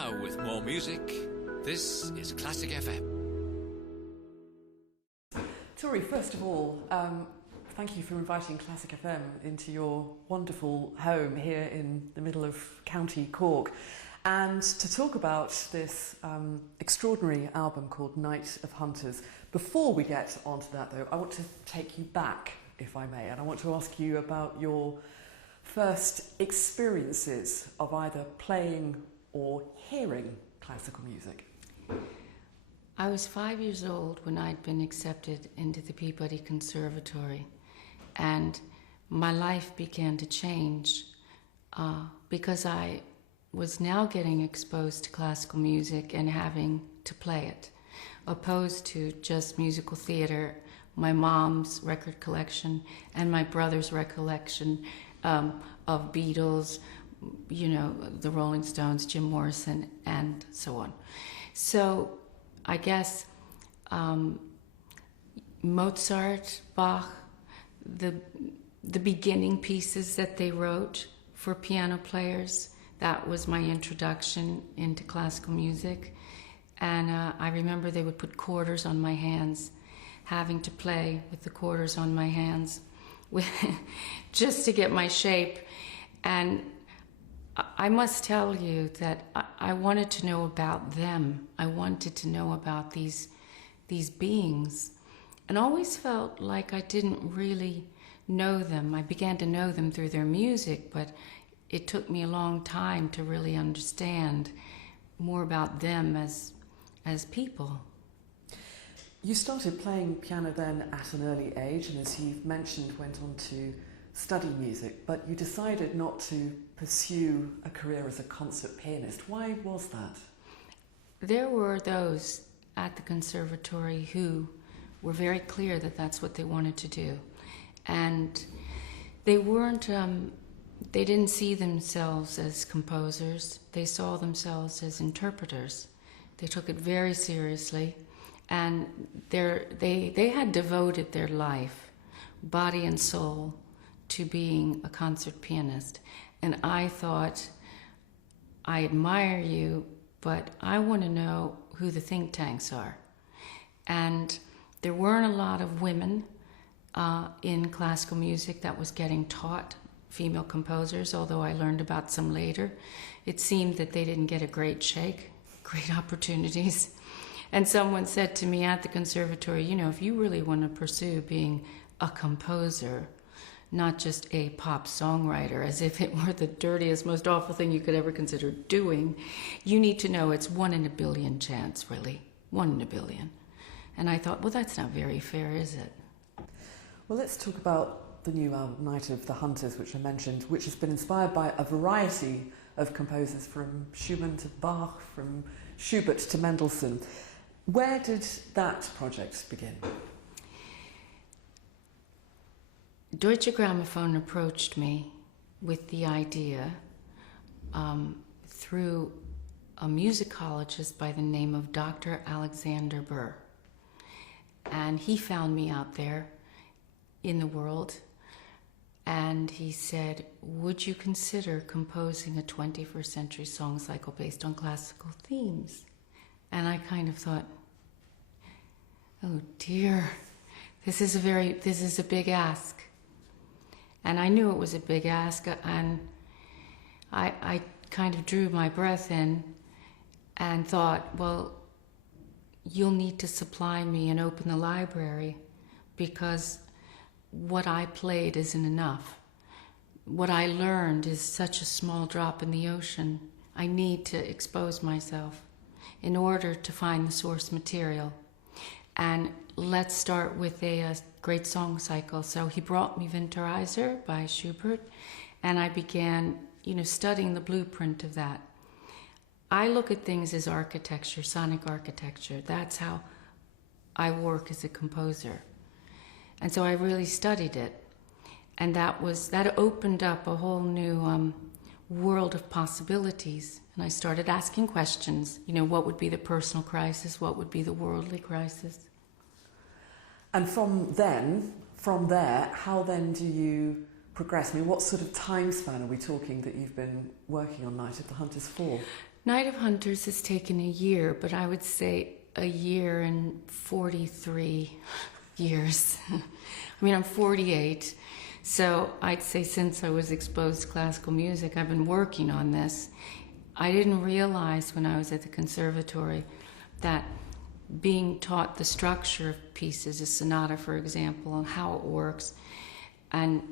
now with more music. This is Classic FM. Tori, first of all, thank you for inviting Classic FM into your wonderful home here in the middle of County Cork, and to talk about this extraordinary album called Night of Hunters. Before we get onto that, though, I want to take you back, if I may, and I want to ask you about your first experiences of either playing or hearing classical music. I was 5 years old when I'd been accepted into the Peabody Conservatory, and my life began to change because I was now getting exposed to classical music and having to play it, opposed to just musical theater, my mom's record collection and my brother's recollection of Beatles, you know, the Rolling Stones, Jim Morrison, and so on. So I guess Mozart, Bach, the beginning pieces that they wrote for piano players, that was my introduction into classical music. And I remember they would put quarters on my hands, having to play with the quarters on my hands just to get my shape. And I must tell you that I wanted to know about them. I wanted to know about these beings, and always felt like I didn't really know them. I began to know them through their music, but it took me a long time to really understand more about them as people. You started playing piano then at an early age, and as you've mentioned, went on to study music, but you decided not to pursue a career as a concert pianist. Why was that? There were those at the conservatory who were very clear that that's what they wanted to do. And they weren't, they didn't see themselves as composers. They saw themselves as interpreters. They took it very seriously. And they had devoted their life, body and soul, to being a concert pianist. And I thought, I admire you, but I want to know who the think tanks are. And there weren't a lot of women in classical music that was getting taught, female composers, although I learned about some later. It seemed that they didn't get a great shake, great opportunities. And someone said to me at the conservatory, you know, if you really want to pursue being a composer, not just a pop songwriter, as if it were the dirtiest, most awful thing you could ever consider doing, you need to know it's 1 in a billion chance, really. 1 in a billion. And I thought, well, that's not very fair, is it? Well, let's talk about the new album, Night of the Hunters, which I mentioned, which has been inspired by a variety of composers, from Schumann to Bach, from Schubert to Mendelssohn. Where did that project begin? Deutsche Grammophon approached me with the idea through a musicologist by the name of Dr. Alexander Burr. And he found me out there in the world, and he said, would you consider composing a 21st century song cycle based on classical themes? And I kind of thought, oh dear, this is a big ask. And I knew it was a big ask, and I kind of drew my breath in and thought, well, you'll need to supply me and open the library, because what I played isn't enough. What I learned is such a small drop in the ocean. I need to expose myself in order to find the source material. And let's start with a great song cycle. So he brought me Winterreise by Schubert, and I began, studying the blueprint of that. I look at things as architecture, sonic architecture. That's how I work as a composer. And so I really studied it. And that opened up a whole new world of possibilities. And I started asking questions. What would be the personal crisis? What would be the worldly crisis? And from there, how then do you progress? I mean, what sort of time span are we talking that you've been working on Night of the Hunters for? Night of Hunters has taken a year, but I would say a year and 43 years. I mean, I'm 48, so I'd say since I was exposed to classical music, I've been working on this. I didn't realize when I was at the conservatory that being taught the structure of pieces, a sonata, for example, and how it works, and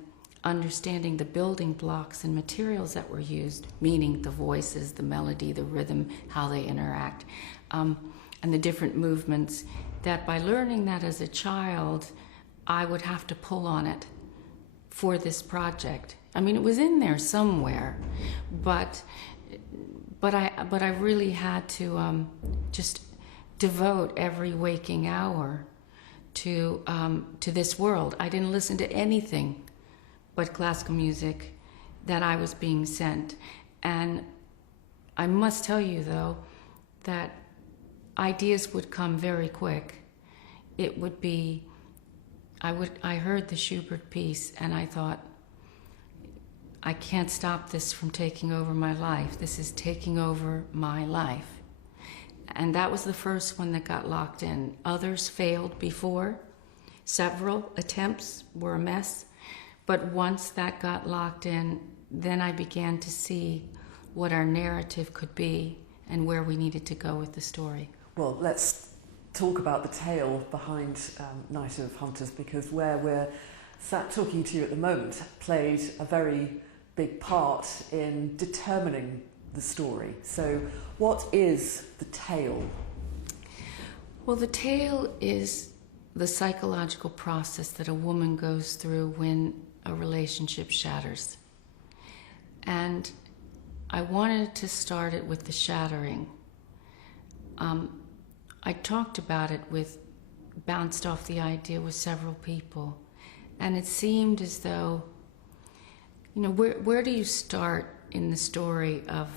understanding the building blocks and materials that were used, meaning the voices, the melody, the rhythm, how they interact, and the different movements, that by learning that as a child, I would have to pull on it for this project. I mean, it was in there somewhere, but I really had to just devote every waking hour to this world. I didn't listen to anything but classical music that I was being sent. And I must tell you, though, that ideas would come very quick. It would be, I heard the Schubert piece and I thought, I can't stop this from taking over my life. This is taking over my life. And that was the first one that got locked in. Others failed before. Several attempts were a mess. But once that got locked in, then I began to see what our narrative could be and where we needed to go with the story. Well, let's talk about the tale behind Night of Hunters, because where we're sat talking to you at the moment played a very big part in determining the story. So what is the tale? Well, the tale is the psychological process that a woman goes through when a relationship shatters. And I wanted to start it with the shattering. I talked about it bounced off the idea with several people. And it seemed as though, where do you start in the story of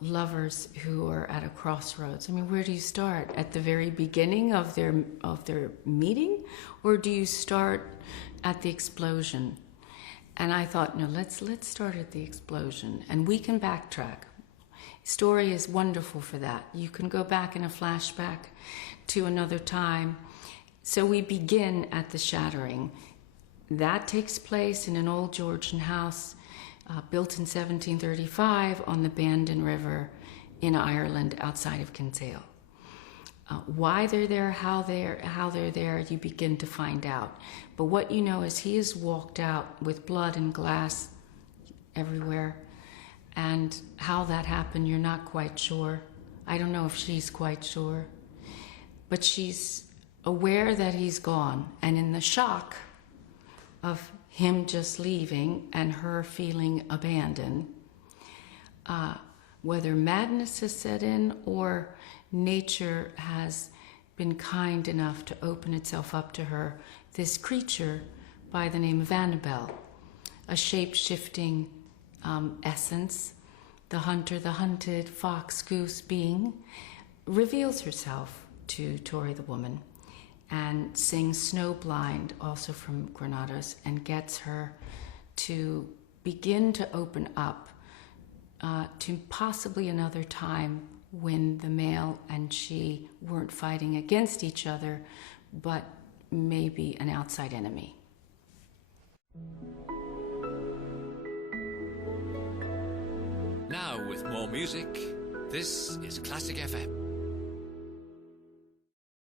lovers who are at a crossroads? I mean, where do you start? At the very beginning of their meeting? Or do you start at the explosion? And I thought, no, let's start at the explosion, and we can backtrack. Story is wonderful for that. You can go back in a flashback to another time. So we begin at the shattering. That takes place in an old Georgian house built in 1735 on the Bandon River in Ireland outside of Kinsale. Why they're there, how they're there, you begin to find out. But what you know is he is walked out with blood and glass everywhere. And how that happened, you're not quite sure. I don't know if she's quite sure. But she's aware that he's gone. And in the shock of him just leaving and her feeling abandoned, whether madness has set in or nature has been kind enough to open itself up to her, this creature by the name of Annabelle, a shape-shifting essence, the hunter, the hunted, fox, goose being, reveals herself to Tori the woman and sings Snowblind, also from Granados, and gets her to begin to open up to possibly another time when the male and she weren't fighting against each other, but maybe an outside enemy. Now with more music, this is Classic FM.